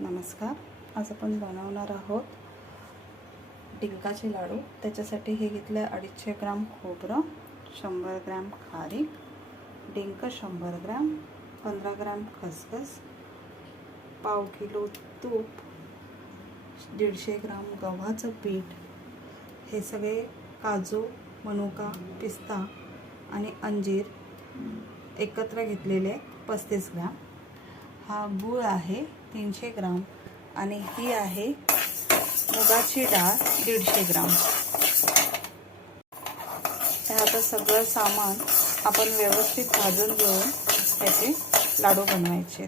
नमस्कार. आज आपण बनवणार आहोत डिंकाचे लाडू. त्याच्यासाठी हे घेतलं आहे अडीचशे ग्राम खोबरं शंभर ग्रॅम खारीक डिंक शंभर ग्रॅम पंधरा ग्रॅम खसखस पाव किलो तूप दीडशे ग्राम गव्हाचं पीठ. हे सगळे काजू मनुका पिस्ता आणि अंजीर एकत्र घेतलेले पस्तीस ग्रॅम. हा गूळ आहे तीनशे ग्राम आणि ही आहे मुगाची डाळ दीडशे ग्राम. हे आता सगळं सामान आपण व्यवस्थित भाजून घेऊन त्याचे लाडू बनवायचे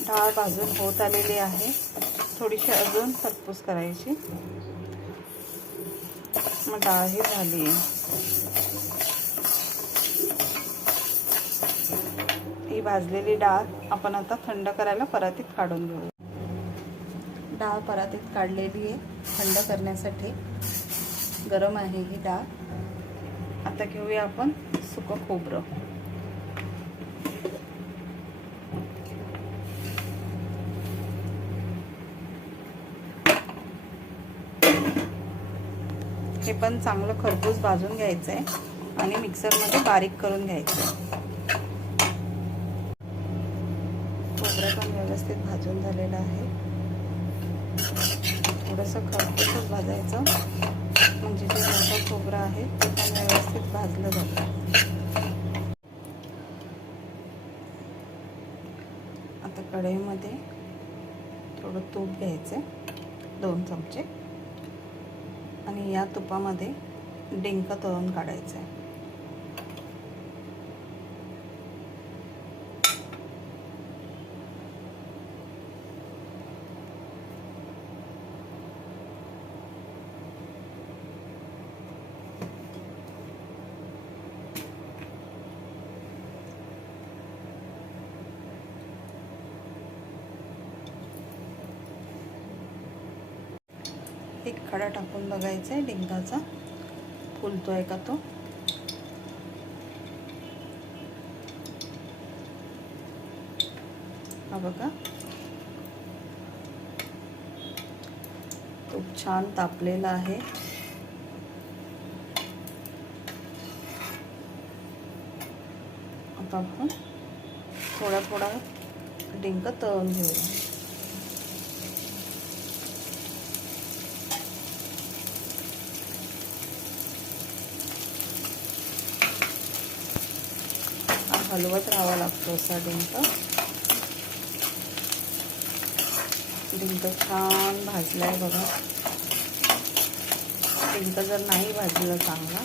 डाळ भाजून होत आलेली आहे. थोडीशी अजून खरपूस करायची. मग डाळ ही झाली. आहे भाजलेली डाळ आपण आता थंड करायला परातीत काढून घेऊ. डाळ परातीत काढलेली आहे थंड करण्यासाठी. गरम आहे ही डाळ. आता घेऊया आपण सुकं खोबरं. हे पण चांगलं खरपूस भाजून घ्यायचं आहे आणि मिक्सरमध्ये बारीक करून घ्यायचं आहे खोबरं पण व्यवस्थित भाजून झालेलं आहे. थोडंसं खरपूसच भाजायचं. म्हणजे जे मोठं खोबरं आहे ते पण व्यवस्थित भाजलं जातं. आता कढईमध्ये थोडं तूप घ्यायचं दोन चमचे. आणि या तुपामध्ये डिंक तळून काढायचं आहे. एक खडा टाकून बघायचा आहे डिंकाचा फुलतोय का तो? हा बघा. खूप छान तापलेला आहे. आता आपण थोडा थोडा डिंक तळून घेऊया. हलवत राहावा लागतो असा डिंक. डिंक छान भाजला आहे बघा. डिंक जर नाही भाजलं चांगला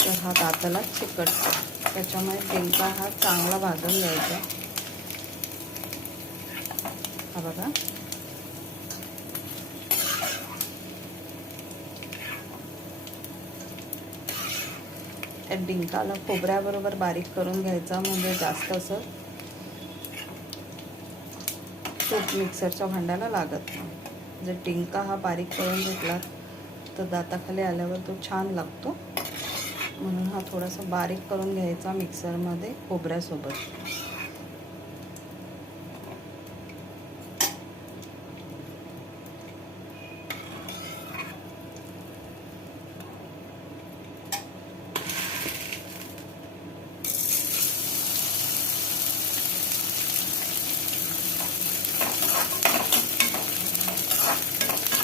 तर हा दाताला चिकटतो. त्याच्यामुळे डिंका हा चांगला भाजून घ्यायचा. हा बघा. त्या डिंकाला खोबऱ्याबरोबर बारीक करून घ्यायचा म्हणजे जास्त असं तूप मिक्सरच्या भांड्याला लागत नाही. जर डिंका हा बारीक करून घेतला तर दाताखाली आल्यावर तो छान लागतो. म्हणून हा थोडासा बारीक करून घ्यायचा मिक्सरमध्ये खोबऱ्यासोबत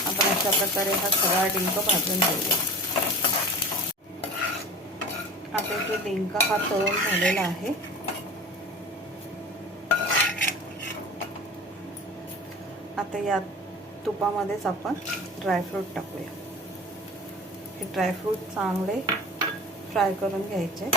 आपण अशा प्रकारे हा सगळा डिंक भाजून घेऊया. आता तो डिंक हा तळून झालेला आहे. आता या तुपामध्येच आपण ड्रायफ्रूट टाकूया. हे ड्रायफ्रूट चांगले फ्राय करून घ्यायचे.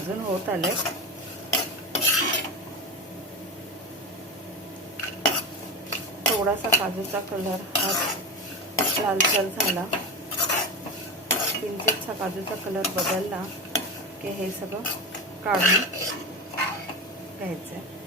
भाजून होत आले थोडासा काजूचा कलर हा लालसर झाला. किंचितचा काजूचा कलर बदलला की हे सगळं काढून घ्यायचं आहे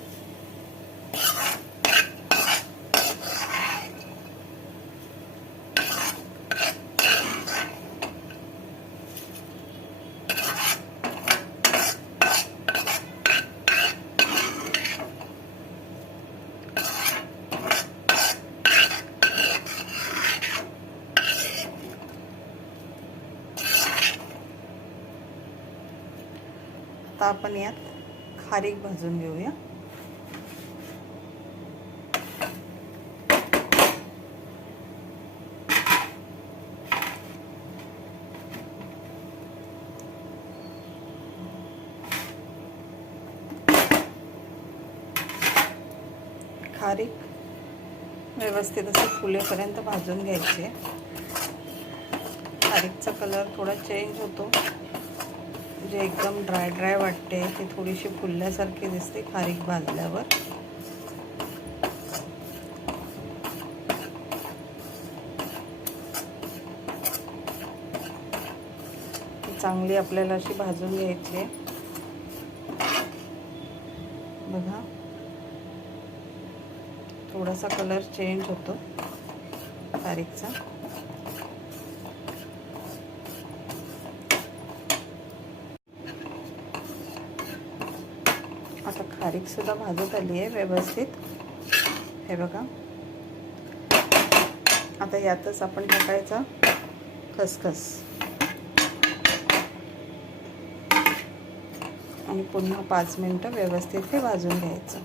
आपण यात खारीक भाजून घेऊया. खारीक व्यवस्थित असं फुलेपर्यंत भाजून घ्यायचे. खारीकचा कलर थोडा चेंज होतो. जे एकदम ड्राय ड्राय वाटते. ती थोडीशी फुलल्यासारखी दिसते खारीक भाजल्यावर चांगली आपल्याला अशी भाजून घ्यायची आहे. बघा. थोडासा कलर चेंज होतो खारीकचा. आता सुद्धा भाजत आली आहे व्यवस्थित. हे बघा. आता यातच आपण टाकायचा खसखस. आणि पुन्हा पाच मिनटं व्यवस्थित हे भाजून घ्यायचं.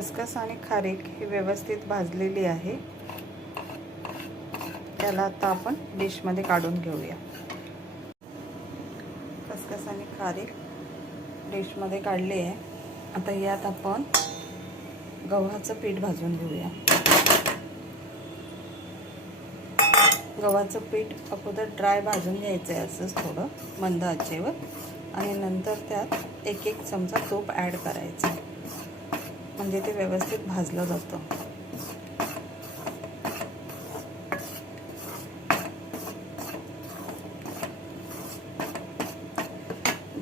खसखस आणि खारीक ही व्यवस्थित भाजलेली आहे. त्याला आता आपण डिशमध्ये काढून घेऊया. खसखस आणि खारीक डिशमध्ये काढली आहे. आता यात आपण गव्हाचं पीठ भाजून घेऊया. गव्हाचं पीठ अगोदर ड्राय भाजून घ्यायचं आहे असंच थोडं मंद आचेवर. आणि नंतर त्यात एक एक चमचा तूप ॲड करायचं म्हणजे ते व्यवस्थित भाजलं जातं.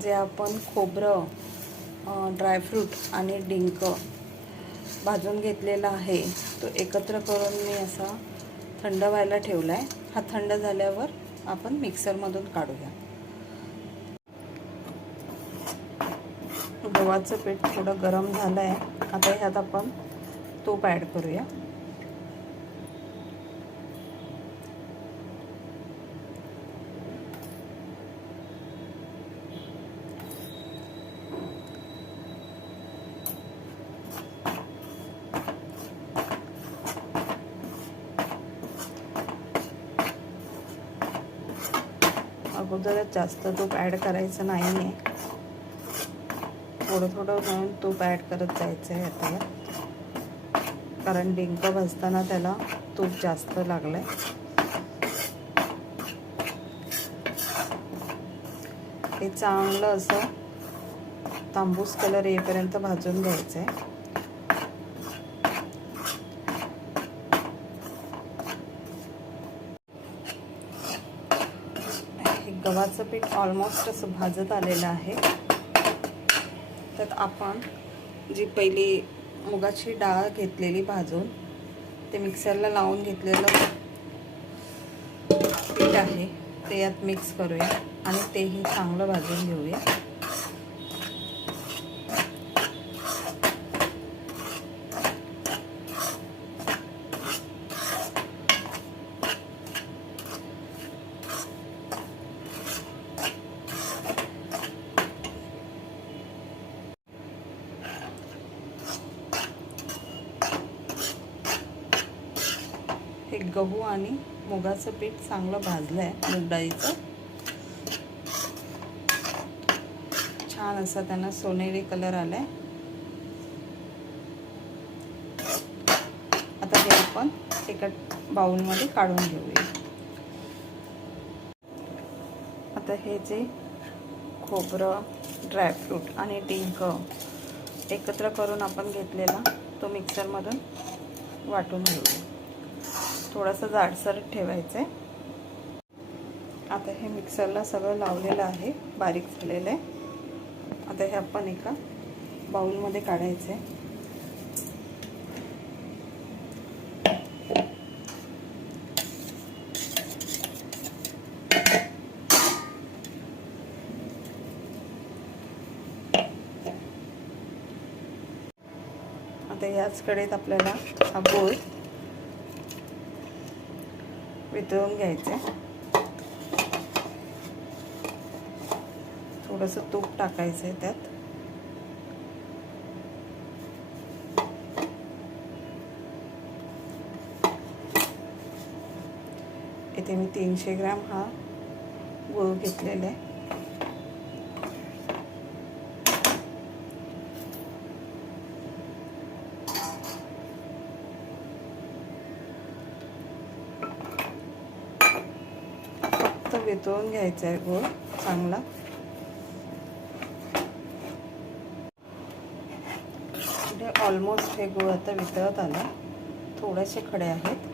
जे आपण खोबरं ड्रायफ्रूट आणि डिंक भाजून घेतलेला आहे तो एकत्र करून मी असा थंड व्हायला ठेवला आहे हा थंड झाल्यावर आपण मिक्सरमधून काढूया. गव्हाचं पीठ थोडं गरम झालं आहे आता ह्यात आपण तूप ॲड करूया. अगोदरच जास्त तूप ॲड करायचं नाही आहे थोडं थोडं म्हणून तूप ॲड करत जायचं आहे आता. कारण डिंक भाजताना त्याला तूप जास्त लागलं आहे हे चांगलं असं तांबूस कलर येईपर्यंत भाजून घ्यायचं आहे गव्हाचं पीठ ऑलमोस्ट असं भाजत आलेलं आहे. त्यात आपण जी पहिली मुगाची डाळ घेतलेली भाजून ते मिक्सरला लावून घेतलेलं पीठ आहे ते यात मिक्स करूया आणि तेही चांगलं भाजून घेऊया. पीठ गहू आणि मुगाचं पीठ चांगलं भाजलं आहे मूग डाळीचं छान असा त्यांना सोनेरी कलर आलाय. आता हे आपण एका बाउलमध्ये काढून घेऊया. आता हे जे खोबरं ड्रायफ्रूट आणि डिंक एकत्र करून आपण घेतलेला तो मिक्सरमधून वाटून घेऊया. थोडंसं जाडसर ठेवायचं आहे आता हे मिक्सरला सगळं लावलेलं आहे. बारीक झालेलं आहे. आता हे आपण एका बाउलमध्ये काढायचं आहे आता याच कडेत आपल्याला हा बोल वितळून घ्यायचं. आहे थोडंसं तूप टाकायचं आहे त्यात. इथे मी तीनशे ग्रॅम हा गुळ घेतलेला आहे. फक्त घ्यायचा आहे गोळ चांगला. ऑलमोस्ट हे गोळ आता वितळत आलं. थोडेसे खडे आहेत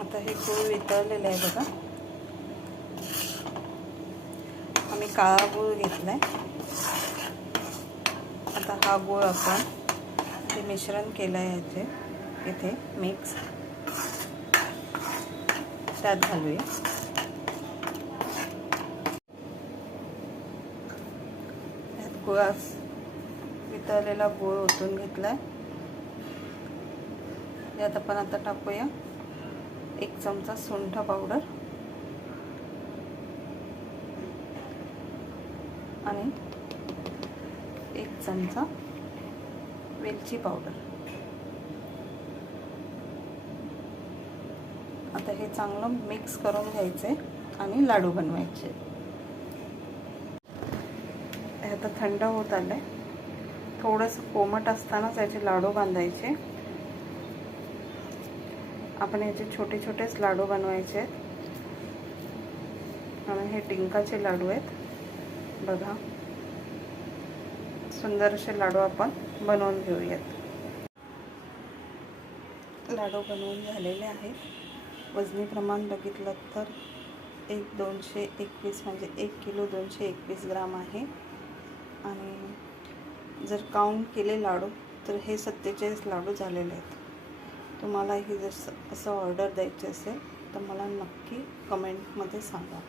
आता हे गूळ वितळलेलं आहे बघा. आम्ही काळा गूळ घेतलाय. आता हा गूळ आपण ते मिश्रण केलं आहे याचे. इथे मिक्स त्यात घालूया. त्यात गुळास वितळलेला गूळ ओतून घेतलाय. यात आपण आता टाकूया. एक चमचा सुंठ पावडर. आणि एक चमचा वेलची पावडर. आता हे चांगलं मिक्स करून घ्यायचे आणि लाडू बनवायचे. हे आता थंड होत आलंय. थोडंसं कोमट असतानाच याचे लाडू बांधायचे. आपण याचे छोटे छोटेच लाडू बनवायचे आहेत. आणि हे डिंकाचे लाडू आहेत. बघा. सुंदर असे लाडू आपण बनवून घेऊयात. लाडू बनवून झालेले आहेत. वजनी प्रमाण बघितलं तर एक दोनशे एकवीस म्हणजे एक किलो दोनशे एकवीस ग्राम आहे. आणि जर काउंट केले लाडू तर हे सत्तेचाळीस लाडू झालेले आहेत. तुम्हालाही जर असं ऑर्डर द्यायची असेल तर मला नक्की कमेंटमध्ये सांगा.